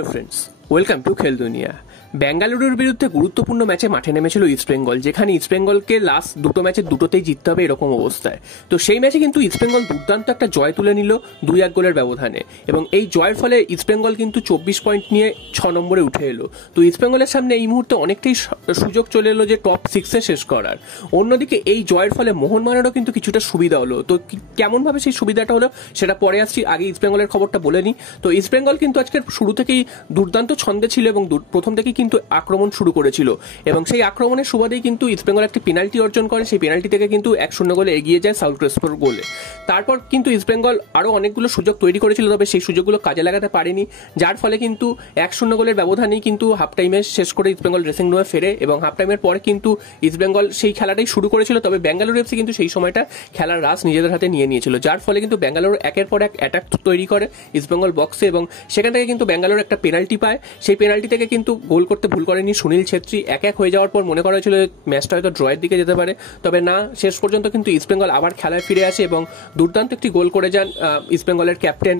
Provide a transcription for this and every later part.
Hello friends, welcome to খেল দুনিয়া। বেঙ্গালুরুর বিরুদ্ধে গুরুত্বপূর্ণ ম্যাচে মাঠে নেমেছিল ইস্টবেঙ্গল, যেখানে ইস্টবেঙ্গলকে লাস্ট দুটো ম্যাচের দুটোতেই জিততে হবে এরকম অবস্থায়। তো সেই ম্যাচে কিন্তু ইস্টবেঙ্গল দুর্দান্ত একটা জয় তুলে নিল 2-1 গোলের ব্যবধানে, এবং এই জয়ের ফলে ইস্টবেঙ্গল কিন্তু 24 পয়েন্ট নিয়ে 6 নম্বরে উঠে এলো। তো ইস্টবেঙ্গলের সামনে এই মুহূর্তে অনেকটাই সুযোগ চলে এলো যে টপ 6-এ শেষ করার। অন্যদিকে এই জয়ের ফলে মোহনবাগানেরও কিন্তু কিছুটা সুবিধা হলো। তো কেমনভাবে সেই সুবিধাটা হলো সেটা পরে আসছি, আগে ইস্টবেঙ্গলের খবরটা বলে নিই। তো ইস্টবেঙ্গল কিন্তু আজকের শুরু থেকেই দুর্দান্ত ছন্দে ছিল এবং প্রথম থেকেই কিন্তু আক্রমণ শুরু করেছিল, এবং সেই আক্রমণের সুবাদেই কিন্তু ইস্টবেঙ্গল একটি পেনাল্টি অর্জন করে। সেই পেনাল্টি থেকে কিন্তু 1-0 গোলে এগিয়ে যায় সাউথ ক্রেস্পোর গোলে। তারপর কিন্তু ইস্টবেঙ্গল আরও অনেকগুলো সুযোগ তৈরি করেছিল, তবে সেই সুযোগগুলো কাজে লাগাতে পারেনি, যার ফলে কিন্তু 1-0 গোলের ব্যবধানেই কিন্তু হাফ টাইমে শেষ করে ইস্টবেঙ্গল ড্রেসিং রুমে ফেরে, এবং হাফ টাইমের পরে কিন্তু ইস্টবেঙ্গল সেই খেলাটাই শুরু করেছিল। তবে বেঙ্গালুরু এফসি কিন্তু সেই সময়টা খেলার রাস নিজেদের হাতে নিয়ে নিয়েছিল, যার ফলে কিন্তু বেঙ্গালুরু একের পর এক অ্যাটাক তৈরি করে ইস্টবেঙ্গল বক্সে, এবং সেখান থেকে কিন্তু বেঙ্গালুরু একটা পেনাল্টি পায়। সেই পেনাল্টি থেকে কিন্তু গোল করতে ভুল করেনি সুনীল ছেত্রী। 1-1 হয়ে যাওয়ার পর মনে করা হয়েছিল ম্যাচটা হয়তো ড্রয়ের দিকে যেতে পারে, তবে না, শেষ পর্যন্ত কিন্তু ইস্টবেঙ্গল আবার খেলায় ফিরে আসে এবং দুর্দান্ত একটি গোল করে যান ইস্টবেঙ্গলের ক্যাপ্টেন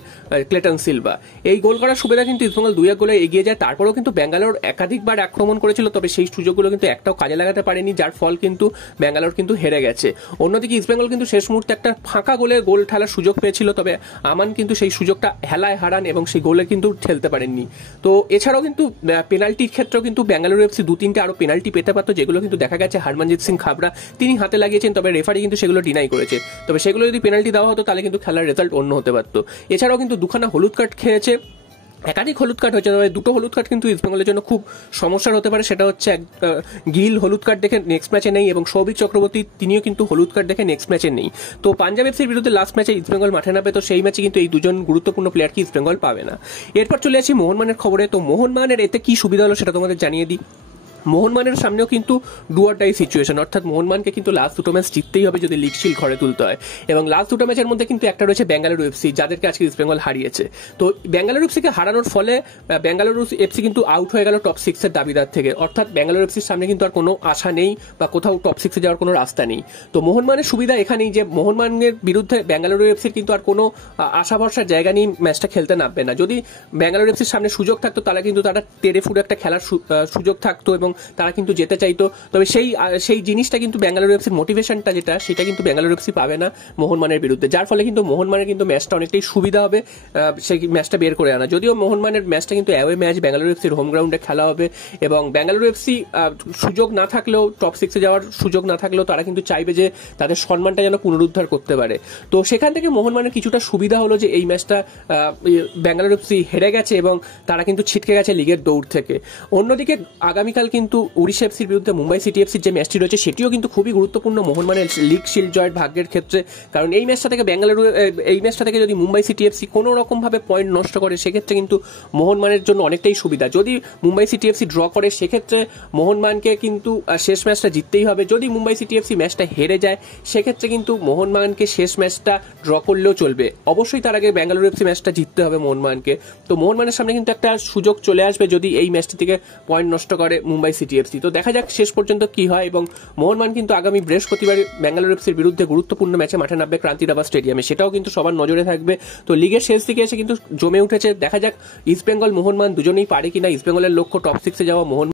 ক্লেটন সিলভা। এই গোল করার সুবিধা কিন্তু ইস্টবেঙ্গল 2-1 গোলে এগিয়ে যায়। তারপরেও কিন্তু বেঙ্গালোর একাধিকবার আক্রমণ করেছিল, তবে সেই সুযোগগুলো কিন্তু একটাও কাজে লাগাতে পারেনি, যার ফল কিন্তু বেঙ্গালোর কিন্তু হেরে গেছে। অন্যদিকে ইস্টবেঙ্গল কিন্তু শেষ মুহূর্তে একটা ফাঁকা গোলে গোল ঠেলার সুযোগ পেয়েছিল, তবে আমান কিন্তু সেই সুযোগটা হেলায় হারান এবং সেই গোলে কিন্তু ঠেলতে পারেননি। তো এছাড়াও কিন্তু পেনাল্টির ক্ষেত্রেও কিন্তু বেঙ্গালুরু এফসি 2-3টে আরো পেনাল্টি পেতে পারতো, যেগুলো কিন্তু দেখা গেছে হরমনজিৎ সিং খাবরা তিনি হাতে লাগিয়েছেন, তবে রেফারি কিন্তু সেগুলো ডিনাই করেছে। তবে সেগুলো যদি পেনাল্টি দেওয়া হতো তাহলে কিন্তু খেলার রেজাল্ট অন্য হতে পারতো। এছাড়াও কিন্তু দুখানা হলুদ কার্ড খেয়েছে, একাধিক হলুদ কার্ড হয়েছে, তবে দুটো হলুদ কার্ড কিন্তু ইস্টবেঙ্গলের জন্য খুব সমস্যার হতে পারে। সেটা হচ্ছে গিল হলুদ কার্ড দেখে নেক্সট ম্যাচে নেই, এবং সৌভিক চক্রবর্তী তিনিও কিন্তু হলুদ কার্ড দেখে নেক্সট ম্যাচে নেই। তো পাঞ্জাব এফসির বিরুদ্ধে লাস্ট ম্যাচে ইস্টবেঙ্গল মাঠে নামবে, তো সেই ম্যাচে কিন্তু এই দুজন গুরুত্বপূর্ণ প্লেয়ারকে ইস্টবেঙ্গল পাবে না। এরপর চলে আসি মোহনবাগানের খবরে। তো মোহনবাগানের এতে কি সুবিধা হলো সেটা তোমাদের জানিয়ে দিই। মোহনবাগানের সামনেও কিন্তু ডু অর ডাই সিচুয়েশন, অর্থাৎ মোহনবাগানকে কিন্তু লাস্ট দুটো ম্যাচ জিততেই হবে যদি লিগ শিল্ড ঘরে তুলতে হয়, এবং লাস্ট দুটো ম্যাচের মধ্যে কিন্তু একটা রয়েছে বেঙ্গালুরু এফসি, যাদেরকে আজকে ইস্টবেঙ্গল হারিয়েছে। তো বেঙ্গালুরু এফসিকে হারানোর ফলে বেঙ্গালুরু এফসি কিন্তু আউট হয়ে গেল টপ 6-এর দাবিদার থেকে, অর্থাৎ বেঙ্গালুরু এফসির সামনে কিন্তু আর কোনো আশা নেই বা কোথাও টপ 6-এ যাওয়ার কোনো রাস্তা নেই। তো মোহনবাগানের সুবিধা এখানেই যে মোহনবাগানের বিরুদ্ধে বেঙ্গালুরু এফসির কিন্তু আর কোনো আশা ভরসার জায়গা নেই, ম্যাচটা খেলতে নামবে না। যদি বেঙ্গালুরু এফসির সামনে সুযোগ থাকতো তাহলে কিন্তু তারা তেড়ে ফুটে একটা খেলার সুযোগ থাকতো এবং তারা কিন্তু যেতে চাইতো, তবে সেই জিনিসটা কিন্তু বেঙ্গালুরু এফসির মোটিভেশনটা সেটা কিন্তু বেঙ্গালুরু এফসি পাবে না মোহনবাগানের বিরুদ্ধে, যার ফলে কিন্তু মোহনবাগানের কিন্তু ম্যাচটা অনেকটাই সুবিধা হবে সেই ম্যাচটা বের করে আনা। যদিও মোহনবাগানের ম্যাচটা কিন্তু অ্যাওয়ে ম্যাচ, বেঙ্গালুরু এফসির হোম গ্রাউন্ডে খেলা হবে, এবং বেঙ্গালুরু এফসি সুযোগ না থাকলেও, টপ 6-এ যাওয়ার সুযোগ না থাকলেও তারা কিন্তু চাইবে যে তাদের সম্মানটা যেন পুনরুদ্ধার করতে পারে। তো সেখান থেকে মোহনবাগানের কিছুটা সুবিধা হলো যে এই ম্যাচটা বেঙ্গালুরু এফসি হেরে গেছে এবং তারা কিন্তু ছিটকে গেছে লিগের দৌড় থেকে। অন্যদিকে আগামীকাল কিন্তু উড়িষ্যা এফসির বিরুদ্ধে মুম্বাই সিটি এফসির যে ম্যাচটি রয়েছে সেটিও কিন্তু খুবই গুরুত্বপূর্ণ মোহনবাগানের লিগ শিল্ড জয়ের ভাগ্যের ক্ষেত্রে, কারণ এই ম্যাচটা থেকে যদি মুম্বাই সিটি এফসি কোনো রকম ভাবে পয়েন্ট নষ্ট করে সেক্ষেত্রে কিন্তু মোহনবাগানের জন্য অনেকটাই সুবিধা। যদি মুম্বাই সিটি এফসি ড্র করে সেক্ষেত্রে মোহনবাগানকে কিন্তু শেষ ম্যাচটা জিততেই হবে। যদি মুম্বাই সিটি এফসি ম্যাচটা হেরে যায় সেক্ষেত্রে কিন্তু মোহনবাগানকে শেষ ম্যাচটা ড্র করলেও চলবে, অবশ্যই তার আগে বেঙ্গালুরু এফসি ম্যাচটা জিততে হবে মোহনবাগানকে। তো মোহনবাগানের সামনে কিন্তু একটা সুযোগ চলে আসবে যদি এই ম্যাচটি থেকে পয়েন্ট নষ্ট করে মুম্বাই সিটি এফসি। তো দেখা যাক শেষ পর্যন্ত কি হয়, এবং মোহনবাগান কিন্তু আগামী বৃহস্পতিবার বেঙ্গালুরু এফসির বিরুদ্ধে গুরুত্বপূর্ণ ম্যাচে মাঠে নামবে ক্রান্তিদাবা স্টেডিয়ামে, সেটাও কিন্তু সবার নজরে থাকবে। তো লিগের শেষ দিকে এসে কিন্তু জমে উঠেছে, দেখা যাক ইস্টবেঙ্গল মোহনবাগান দুজনেই পারে কিনা। ইস্টবেঙ্গলের লক্ষ্য টপ 6-এ যাওয়া, মোহন